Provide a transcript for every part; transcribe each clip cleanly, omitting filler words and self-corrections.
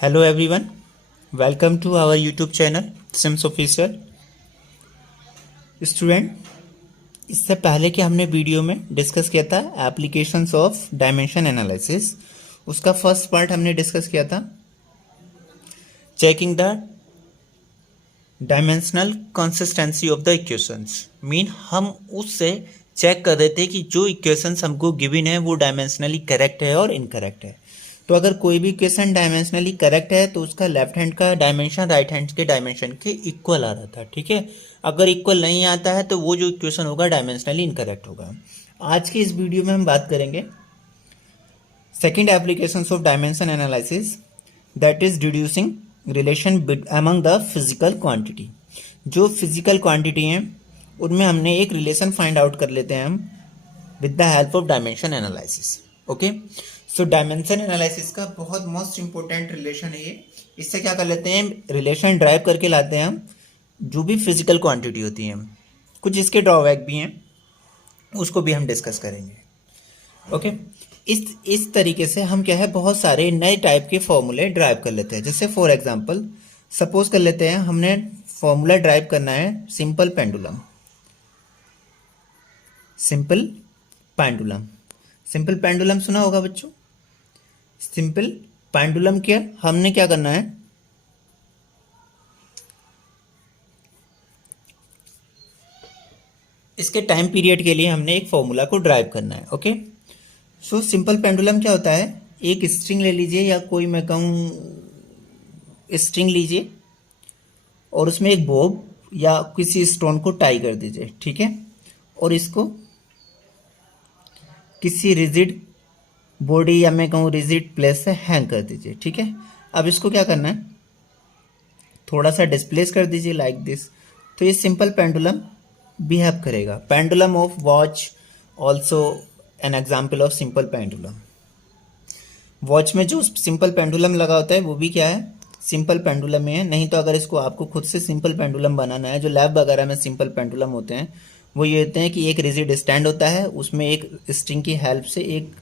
Hello everyone, welcome to our YouTube channel Sims officer. Student, इससे पहले कि हमने वीडियो में डिस्कस किया था एप्लीकेशंस ऑफ डायमेंशन एनालिसिस, उसका फर्स्ट पार्ट हमने डिस्कस किया था checking the dimensional consistency of the equations. Mean हम उससे चेक कर रहे थे कि जो इक्वेशंस हमको गिवन है वो डायमेंशनली करेक्ट है और इनकरेक्ट है। तो अगर कोई भी इक्वेशन डायमेंशनली करेक्ट है तो उसका लेफ्ट हैंड का डायमेंशन राइट हैंड के डायमेंशन के इक्वल आ रहा था, ठीक है। अगर इक्वल नहीं आता है तो वो जो इक्वेशन होगा डायमेंशनली इनकरेक्ट होगा। आज की इस वीडियो में हम बात करेंगे second applications of dimension analysis, that is deducing relation among the physical quantity. जो फिजिकल क्वांटिटी हैं उनमें हमने एक रिलेशन फाइंड आउट कर लेते हैं हम with the help of dimension analysis. Okay, so dimension analysis का बहुत मोस्ट इंपॉर्टेंट रिलेशन है ये। इससे क्या कर लेते हैं, रिलेशन ड्राइव करके लाते हैं हम जो भी फिजिकल क्वांटिटी होती है। कुछ इसके ड्रॉबैक भी हैं, उसको भी हम डिस्कस करेंगे। ओके, इस तरीके से हम क्या है बहुत सारे नए टाइप के फॉर्मूले ड्राइव कर लेते हैं। जैसे फॉर एग्जांपल सपोज कर लेते हैं हमने फॉर्मूला ड्राइव करना है simple pendulum. Simple pendulum, simple pendulum सुना होगा बच्चों। सिंपल पेंडुलम क्या हमने क्या करना है, इसके टाइम पीरियड के लिए हमने एक फॉर्मूला को ड्राइव करना है। ओके, सो सिंपल पेंडुलम क्या होता है, एक स्ट्रिंग ले लीजिए या कोई मैं कहूँ स्ट्रिंग लीजिए और उसमें एक बॉब या किसी स्टोन को टाई कर दीजिए, ठीक है। और इसको किसी रिजिड बॉडी या मैं कहूँ रिजिड प्लेस से हैंग कर दीजिए, ठीक है। अब इसको क्या करना है, थोड़ा सा डिस्प्लेस कर दीजिए लाइक दिस। तो ये सिंपल पेंडुलम बिहेव करेगा। Pendulum of watch also an example of simple pendulum. Watch में जो सिंपल पेंडुलम लगा होता है वो भी क्या है, सिंपल पेंडुलम में है। नहीं तो अगर इसको आपको खुद से सिंपल पेंडुलम बनाना है, जो लैब वगैरह में सिंपल पेंडुलम होते हैं वो ये होते हैं कि एक रिजिड स्टैंड होता है, उसमें एक स्ट्रिंग की हेल्प से एक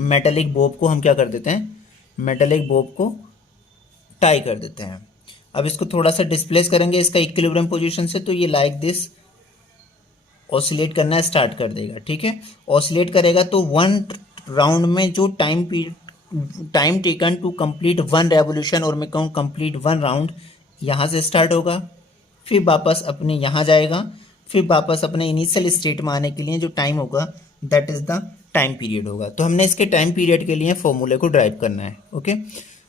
मेटेलिक बॉब को हम क्या कर देते हैं, मेटेलिक बॉब को टाई कर देते हैं। अब इसको थोड़ा सा डिस्प्लेस करेंगे इसका इक्विलिब्रियम पोजीशन से, तो ये लाइक दिस ऑसिलेट करना स्टार्ट कर देगा, ठीक है। ऑसिलेट करेगा तो वन राउंड में जो time taken to complete one revolution और मैं कहूँ कंप्लीट वन राउंड यहाँ से स्टार्ट होगा, फिर वापस अपने यहाँ जाएगा, फिर वापस अपने इनिशियल स्टेट में आने के लिए जो टाइम होगा that is the time period होगा। तो हमने इसके टाइम पीरियड के लिए फॉर्मूले को ड्राइव करना है। ओके,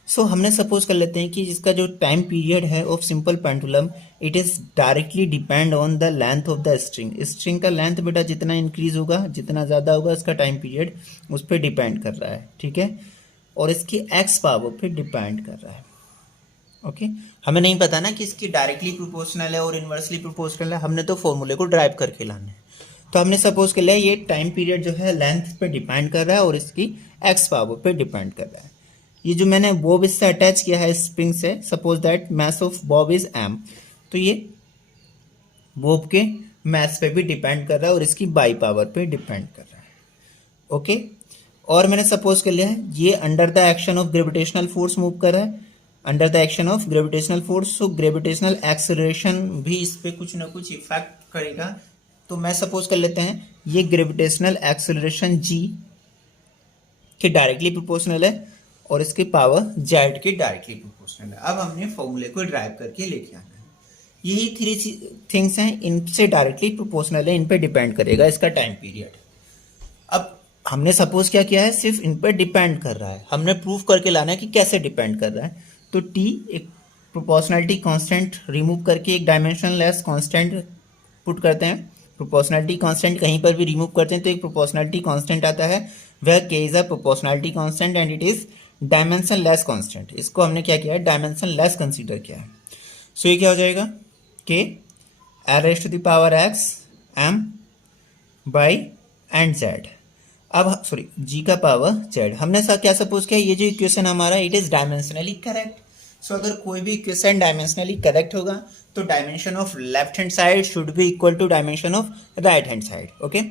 सो हमने सपोज कर लेते हैं कि जिसका जो टाइम पीरियड है of simple pendulum it is directly depend on the length of the string. String का लेंथ बेटा जितना इंक्रीज होगा, जितना ज़्यादा होगा इसका टाइम पीरियड उस पर डिपेंड कर रहा है, ठीक है। और इसकी एक्स पावर पे डिपेंड कर रहा है। ओके, हमें नहीं पता ना कि इसकी डायरेक्टली प्रोपोर्शनल है और इन्वर्सली प्रोपोर्शनल है, हमने तो फॉर्मूले को ड्राइव करके लाना है। तो हमने सपोज कर लिया ये टाइम पीरियड जो है लेंथ पे डिपेंड कर रहा है और इसकी एक्स पावर पे डिपेंड कर रहा है। ये जो मैंने बॉब इससे अटैच किया है स्प्रिंग से, suppose that mass of bob is m, तो ये बॉब के मास पे भी डिपेंड कर रहा है और इसकी बाई पावर पे डिपेंड कर रहा है। ओके, और मैंने सपोज कर लिया है ये under the action of gravitational force move कर रहा है, under the action of gravitational force. So gravitational acceleration भी इस पे कुछ ना कुछ इफेक्ट करेगा। तो मैं सपोज कर लेते हैं ये ग्रेविटेशनल एक्सेलरेशन जी के डायरेक्टली प्रोपोर्शनल है और इसकी पावर जेड के डायरेक्टली प्रोपोर्शनल है। अब हमने फॉर्मूले को ड्राइव करके लेके आना है। यही थ्री थिंग्स हैं, इनसे डायरेक्टली प्रोपोर्शनल है, इन पे डिपेंड करेगा इसका टाइम पीरियड। अब हमने सपोज क्या किया है, सिर्फ इन पर डिपेंड कर रहा है, हमने प्रूफ करके लाना है कि कैसे डिपेंड कर रहा है। तो टी एक प्रोपोर्शनलिटी कांस्टेंट रिमूव करके एक डायमेंशनलेस कांस्टेंट पुट करते हैं। प्रोपोर्शनलिटी कांस्टेंट कहीं पर भी रिमूव करते हैं तो एक प्रोपोर्शनलिटी कांस्टेंट आता है, वह के is a proportionality constant and it is dimension less constant. इसको हमने क्या किया है, डायमेंशन लेस कंसीडर किया है। सो ये क्या हो जाएगा, k l raise to the power x m y and z. अब सॉरी जी का पावर जेड। हमने क्या सपोज किया, ये जो इक्वेशन हमारा it is dimensionally correct. So अगर कोई भी इक्वेशन डायमेंशनली करेक्ट होगा तो dimension of left hand side should be equal to dimension of right hand side. Okay,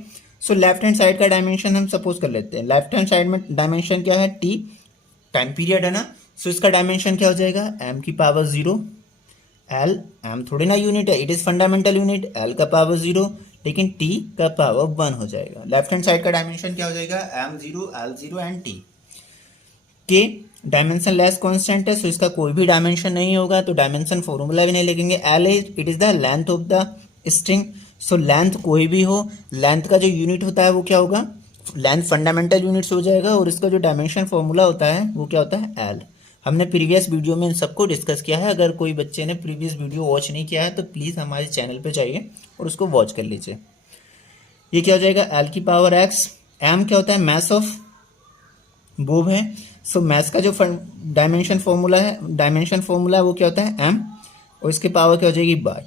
so left hand side का डायमेंशन हम सपोज कर लेते हैं। लेफ्ट हैंड साइड में डायमेंशन क्या है, टी टाइम पीरियड है ना, सो इसका डायमेंशन क्या हो जाएगा, m की पावर 0, एल एम थोड़ी ना यूनिट है, it is fundamental unit, L का पावर 0, लेकिन टी का पावर 1 हो जाएगा। लेफ्ट हैंड साइड का डायमेंशन क्या हो जाएगा, एम 0 एल 0 एंड टी। के डायमेंशन लेस कांस्टेंट है, सो इसका कोई भी डायमेंशन नहीं होगा, तो डायमेंशन फॉर्मूला भी नहीं लिखेंगे। L is it is the length of the string, so length कोई भी हो, लेंथ का जो यूनिट होता है वो क्या होगा, लेंथ फंडामेंटल यूनिट्स हो जाएगा, और इसका जो डायमेंशन फॉर्मूला होता है वो क्या होता है, एल। हमने प्रीवियस वीडियो में इन सबको डिस्कस किया है, अगर कोई बच्चे ने प्रीवियस वीडियो वॉच नहीं किया है तो प्लीज़ हमारे चैनल पे जाइए और उसको वॉच कर लीजिए। ये क्या हो जाएगा, एल की पावर एक्स, एम क्या होता है, मैस ऑफ बोब है, सो मैस का जो डायमेंशन फॉर्मूला है वो क्या होता है, एम, और इसकी पावर क्या हो जाएगी, बाय।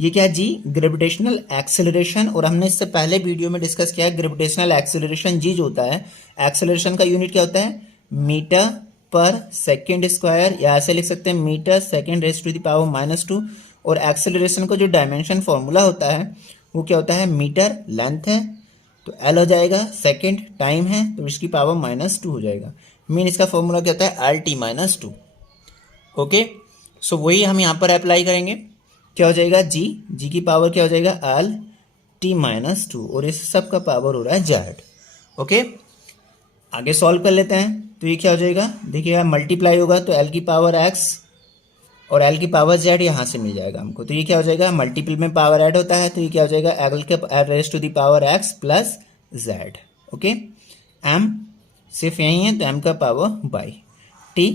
ये क्या है, जी ग्रेविटेशनल एक्सेलरेशन, और हमने इससे पहले वीडियो में डिस्कस किया है ग्रेविटेशनल एक्सेलरेशन जी जो होता है, एक्सेलरेशन का यूनिट क्या होता है, मीटर पर सेकेंड स्क्वायर, या ऐसे लिख सकते हैं metre second raise to the power -2, और एक्सेलरेशन का जो डायमेंशन फॉर्मूला होता है वो क्या होता है, मीटर लेंथ है तो एल हो जाएगा, सेकेंड टाइम है तो इसकी पावर -2 हो जाएगा, मीन इसका फॉर्मूला क्या होता है, एल टी -2। ओके, सो वही हम यहाँ पर अप्लाई करेंगे, क्या हो जाएगा, जी की पावर क्या हो जाएगा, एल टी -2, और इस सब का पावर हो रहा है जेड। ओके, आगे सॉल्व कर लेते हैं, तो ये क्या हो जाएगा, देखिएगा मल्टीप्लाई होगा तो एल की पावर एक्स और एल की पावर जेड यहाँ से मिल जाएगा हमको, तो ये क्या हो जाएगा, मल्टीपल में पावर ऐड होता है तो ये क्या हो जाएगा, एल के raise to the power x plus z. Okay, m सिर्फ यही है तो एम का power y, t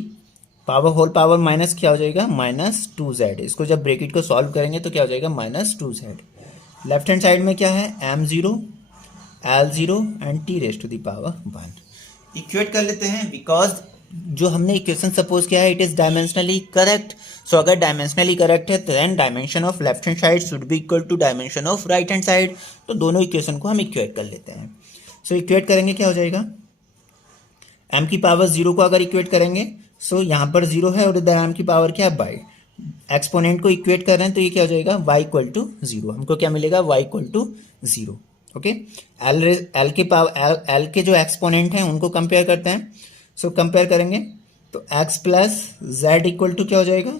power whole power minus क्या हो जाएगा, -2z, इसको जब ब्रैकेट को सॉल्व करेंगे तो क्या हो जाएगा, -2z। लेफ्ट हैंड साइड में क्या है, m0 l0 and t raise to the power 1। Equate कर लेते हैं, बिकॉज जो हमने इक्वेशन सपोज किया है it is dimensionally correct, so अगर डायमेंशनली करेक्ट है तो then dimension of left hand side should be equal to dimension of right hand side, तो दोनों इक्वेशन को हम इक्वेट कर लेते हैं। सो इक्वेट करेंगे क्या हो जाएगा, m की पावर 0 को अगर इक्वेट करेंगे, सो यहाँ पर 0 है और इधर m की पावर क्या है, बाई, एक्सपोनेंट को इक्वेट कर रहे हैं तो ये क्या हो जाएगा, y इक्वल टू 0, हमको क्या मिलेगा, y equal to 0। Okay, l के पावर एल के जो एक्सपोनेंट हैं उनको कंपेयर करते हैं, सो कंपेयर करेंगे तो x plus z equal to क्या हो जाएगा,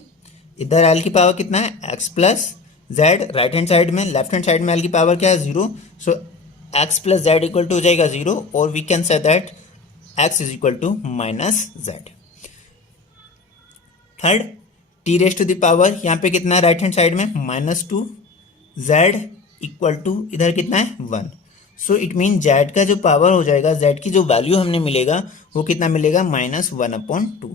इधर l की पावर कितना है, x plus z, right hand side में, लेफ्ट हैंड साइड में l की पावर क्या है, 0, so x plus z equal to हो जाएगा 0, और we can say that x is equal to -z। Third, t raise to the power यहाँ पे कितना है, राइट हैंड साइड में -2, z इक्वल टू इधर कितना है, 1, सो इट मीन जेड का जो पावर हो जाएगा, जेड की जो वैल्यू हमने मिलेगा वो कितना मिलेगा, -1/2।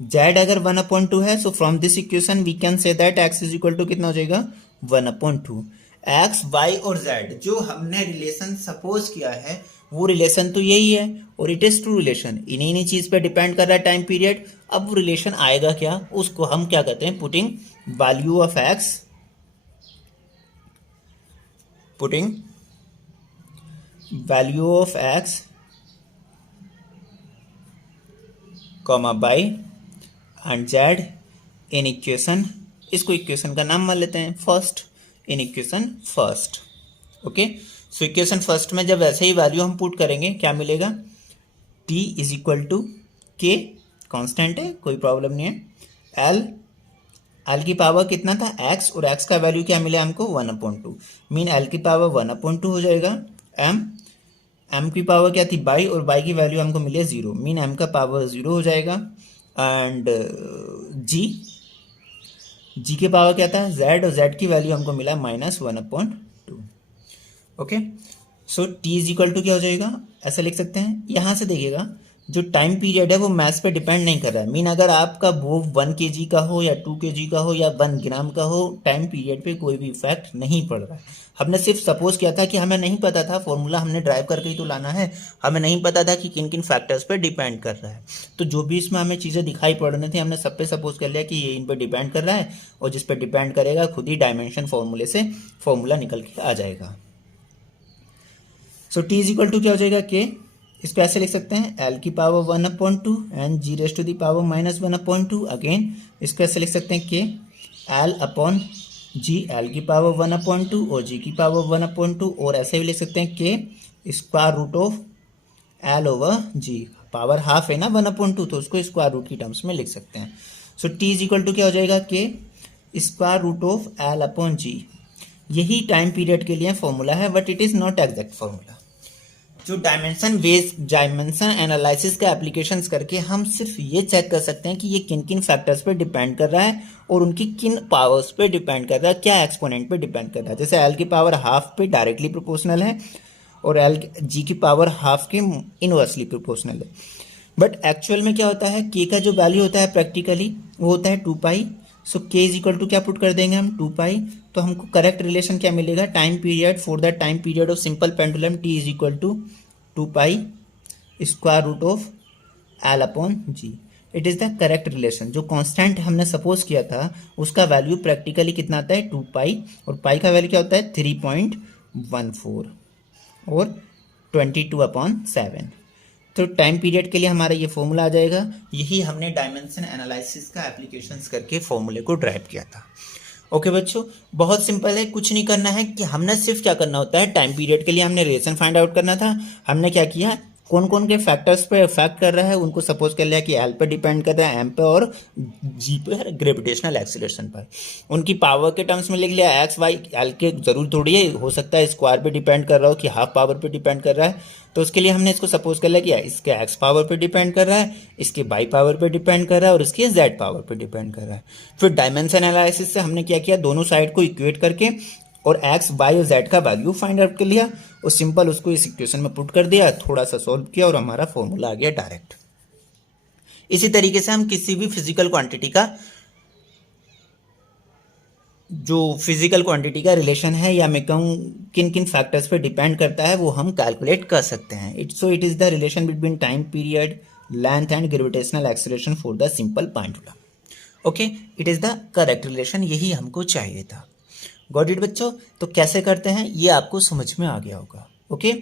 जेड अगर 1/2 है, so from this equation we can say that x is equal to कितना हो जाएगा, 1/2। एक्स, वाई और जेड जो हमने रिलेशन सपोज किया है वो रिलेशन तो यही है, और इट इज ट्रू रिलेशन, इन्हीं चीज पे डिपेंड कर रहा है टाइम पीरियड। अब वो रिलेशन आएगा क्या, उसको हम क्या कहते हैं, putting value of x, putting value of x comma by and Z in equation, इसको इक्वेशन का नाम मान लेते हैं first, in equation first. Okay, so equation first में जब ऐसे ही वैल्यू हम पुट करेंगे क्या मिलेगा, t इज इक्वल टू के, कॉन्स्टेंट है कोई प्रॉब्लम नहीं है, एल की पावर कितना था, x, और x का वैल्यू क्या मिला हमको, 1/2, मीन l की पावर 1/2 हो जाएगा, m की पावर क्या थी, बाई, और बाई की वैल्यू हमको मिले 0, मीन m का पावर 0 हो जाएगा, एंड g के पावर क्या था, z, और z की वैल्यू हमको मिला -1/2। Okay, so t is equal to क्या हो जाएगा, ऐसा लिख सकते हैं, यहाँ से देखिएगा जो टाइम पीरियड है वो मैथ्स पे डिपेंड नहीं कर रहा है, मीन अगर आपका वो 1 kg का हो या 2 kg का हो या 1 ग्राम का हो, टाइम पीरियड पे कोई भी इफेक्ट नहीं पड़ रहा है। हमने सिर्फ सपोज किया था कि हमें नहीं पता था, फॉर्मूला हमने ड्राइव करके ही तो लाना है, हमें नहीं पता था कि किन किन फैक्टर्स पे डिपेंड कर रहा है, तो जो भी इसमें हमें चीज़ें दिखाई पड़ रही थी हमने सब पे सपोज कर लिया कि ये इन पर डिपेंड कर रहा है, और जिस पर डिपेंड करेगा खुद ही डायमेंशन फॉर्मूले से फॉर्मूला निकल के आ जाएगा। सो टी इज इक्वल टू क्या हो जाएगा, के, इसको ऐसे लिख सकते हैं, एल की power 1/2 and g raise to the power -1/2, again इसको ऐसे लिख सकते हैं, k l upon g, l की पावर 1/2 और जी की पावर 1/2, और ऐसे भी लिख सकते हैं k square root of l over g, power half है ना 1/2, तो उसको स्क्वायर रूट की टर्म्स में लिख सकते हैं। So t is equal to क्या हो जाएगा, k square root of l upon g. यही टाइम पीरियड के लिए फॉर्मूला है, but it is not exact formula. जो डायमेंशन एनालिसिस का एप्लीकेशंस करके हम सिर्फ ये चेक कर सकते हैं कि ये किन किन फैक्टर्स पे डिपेंड कर रहा है और उनकी किन पावर्स पे डिपेंड कर रहा है, क्या एक्सपोनेंट पे डिपेंड कर रहा है। जैसे एल की पावर हाफ पे डायरेक्टली प्रोपोर्शनल है और एल जी की पावर हाफ के इनवर्सली प्रोपोर्शनल है। बट एक्चुअल में क्या होता है, के का जो वैल्यू होता है प्रैक्टिकली वो होता है 2 पाई। सो के इज इक्वल टू क्या पुट कर देंगे हम, 2 पाई। तो हमको करेक्ट रिलेशन क्या मिलेगा, time period for the time period of simple pendulum t is equal to 2 pi square root of l upon g. It is the correct relation. जो constant हमने सपोज किया था उसका वैल्यू प्रैक्टिकली कितना आता है, 2 पाई, और पाई का वैल्यू क्या होता है 3.14 और 22/7। तो टाइम पीरियड के लिए हमारा ये फॉर्मूला आ जाएगा। यही हमने डायमेंशन एनालिसिस का एप्लीकेशंस करके फॉर्मूले को ड्राइव किया था। ओके बच्चों, बहुत सिंपल है, कुछ नहीं करना है कि हमने सिर्फ क्या करना होता है, टाइम पीरियड के लिए हमने रिलेशन फाइंड आउट करना था। हमने क्या किया, कौन कौन के फैक्टर्स पे इफेक्ट कर रहा है उनको सपोज कर लिया कि एल पे डिपेंड कर रहा है, एम पे और जी पे ग्रेविटेशनल एक्सीलरेशन पर। उनकी पावर के टर्म्स में लिख लिया, एक्स वाई एल के जरूर थोड़ी है, हो सकता है स्क्वायर पे डिपेंड कर रहा हो कि हाफ पावर पे डिपेंड कर रहा है। तो उसके लिए हमने इसको सपोज कर लिया कि इसके एक्स पावर पे डिपेंड कर रहा है, इसके वाई पावर पे डिपेंड कर रहा है और इसके जेड पावर पे डिपेंड कर रहा है। फिर डायमेंशन एनालिसिस से हमने क्या किया, दोनों साइड को इक्वेट करके और एक्स वाई और जेड का वैल्यू फाइंड आउट कर लिया और सिंपल उसको इस इक्वेशन में पुट कर दिया, थोड़ा सा सॉल्व किया और हमारा फॉर्मूला आ गया डायरेक्ट। इसी तरीके से हम किसी भी फिजिकल क्वांटिटी का रिलेशन है या मैं कहूँ किन किन फैक्टर्स पे डिपेंड करता है वो हम कैलकुलेट कर सकते हैं। It is the relation between time period, length and gravitational acceleration for the simple pendulum. Okay, it is the correct relation, यही हमको चाहिए था। गॉट इट बच्चों? तो कैसे करते हैं ये आपको समझ में आ गया होगा। ओके,